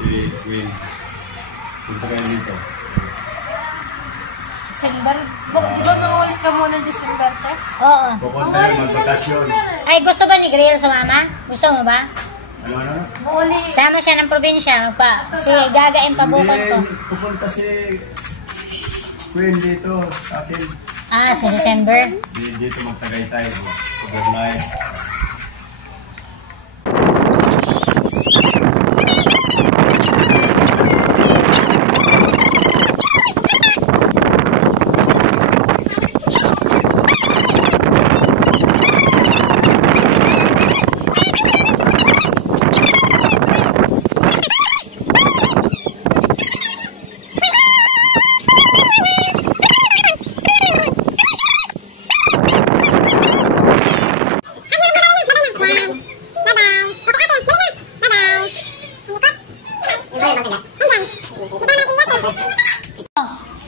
Si Queen. Punta kayo dito. December? Di ba maulit ka muna ng December, te? Oo. Pupunta na magbakasyon. Ay, gusto ba ni Griel sumama? Gusto mo ba? Ano? Mauli. Sama siya ng probinsya. Sige, gagain pabukan ko. Hindi, pupunta si Queen dito sa akin. Ah, sa December. Dito magtagay-tay. Overnight.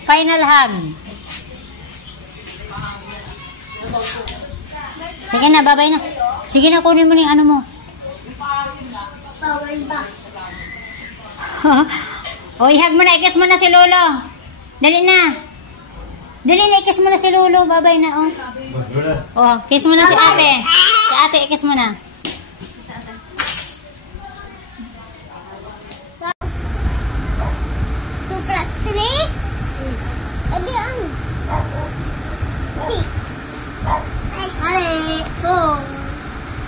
Final hug. Sige na, babay na. Sige na, kunin mo na yung ano mo. O, ihag mo na, ikis mo na si Lolo. Dali na. Dali na, ikis mo na si Lolo. Babay na, oh. Oh, kiss mo na si ate. Si ate, ikis mo na. 2 plus 3? Edi ang 6. Mali. 4.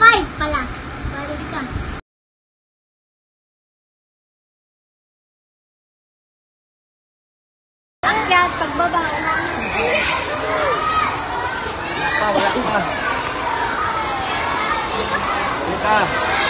5 pala. Balik ka. Akyat, pagbaba. Wala pa. Dito.